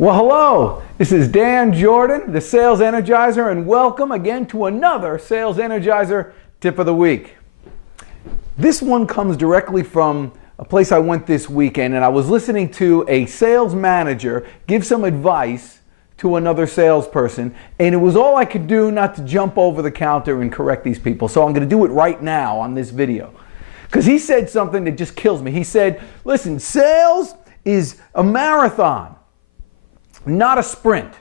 Well, hello, this is Jourdan, the Sales Energizer, and welcome again to another Sales Energizer Tip of the Week. This one comes directly from a place I went this weekend, and I was listening to a sales manager give some advice to another salesperson, and it was all I could do not to jump over the counter and correct these people. So I'm going to do it right now on this video. Because he said something that just kills me. He said, listen, sales is a marathon, not a sprint.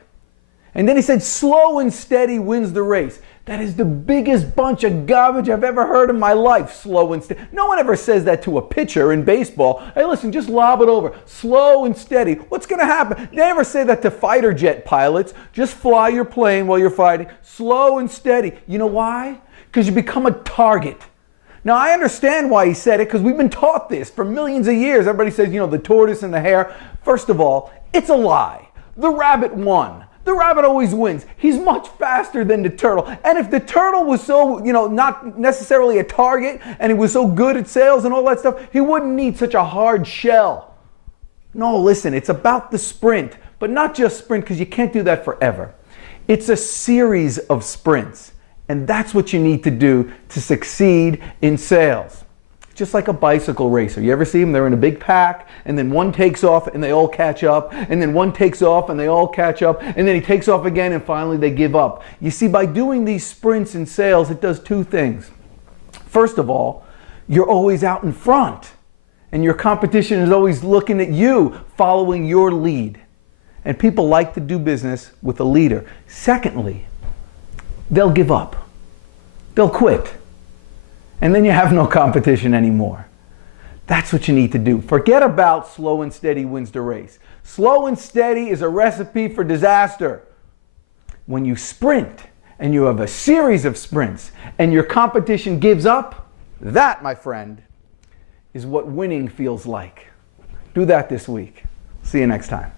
And then he said, slow and steady wins the race. That is the biggest bunch of garbage I've ever heard in my life, slow and steady. No one ever says that to a pitcher in baseball. Hey, listen, just lob it over. Slow and steady. What's going to happen? They never say that to fighter jet pilots. Just fly your plane while you're fighting. Slow and steady. You know why? Because you become a target. Now, I understand why he said it, because we've been taught this for millions of years. Everybody says, you know, the tortoise and the hare. First of all, it's a lie. The rabbit won. The rabbit always wins. He's much faster than the turtle. And if the turtle was so, not necessarily a target, and he was so good at sales and all that stuff, he wouldn't need such a hard shell. No, listen, it's about the sprint, but not just sprint, because you can't do that forever. It's a series of sprints. And that's what you need to do to succeed in sales. Just like a bicycle racer. You ever see them? They're in a big pack, and then one takes off and they all catch up, and then one takes off and they all catch up, and then he takes off again and finally they give up. You see, by doing these sprints in sales, it does two things. First of all, you're always out in front, and your competition is always looking at you, following your lead. And people like to do business with a leader. Secondly, they'll give up. They'll quit. And then you have no competition anymore. That's what you need to do. Forget about slow and steady wins the race. Slow and steady is a recipe for disaster. When you sprint and you have a series of sprints and your competition gives up, that, my friend, is what winning feels like. Do that this week. See you next time.